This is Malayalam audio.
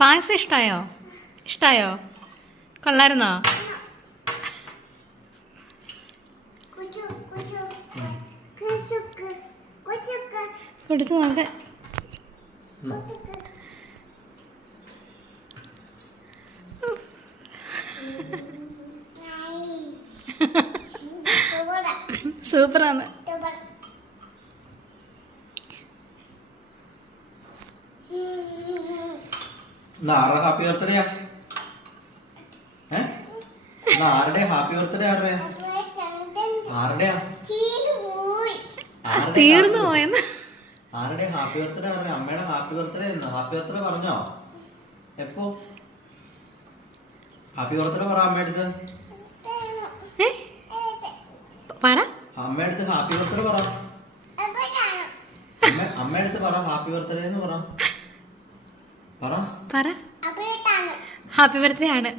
പായസം ഇഷ്ടായോ? ഇഷ്ടായോ? കൊള്ളായിരുന്നോ? കൊടുത്തു നോക്ക്. സൂപ്പറാണ്. ഹാപ്പി ബർത്ത്ഡേ ആരുടെ ഹാപ്പി ബർത്ത്ഡേ ആരുടെയാ തീർന്നു പോയെന്ന്. ആരുടെ ഹാപ്പി ബർത്ത്ഡേ ആരുടെ? അമ്മയുടെ ഹാപ്പി ബർത്ത്ഡേ എന്ന്. ഹാപ്പി ബർത്ത്ഡേ പറഞ്ഞോ? എപ്പോ ഹാപ്പി ബർത്ത്ഡേ പറ അമ്മയുടെ അടുത്ത്. അമ്മയുടെ അടുത്ത് ഹാപ്പി ബർത്ത്ഡേ പറ. അമ്മയുടെ അടുത്ത് പറ ഹാപ്പി ബർത്ത്ഡേ എന്ന് പറ. ഹാപ്പി ബർത്ത്ഡേ ആണ്.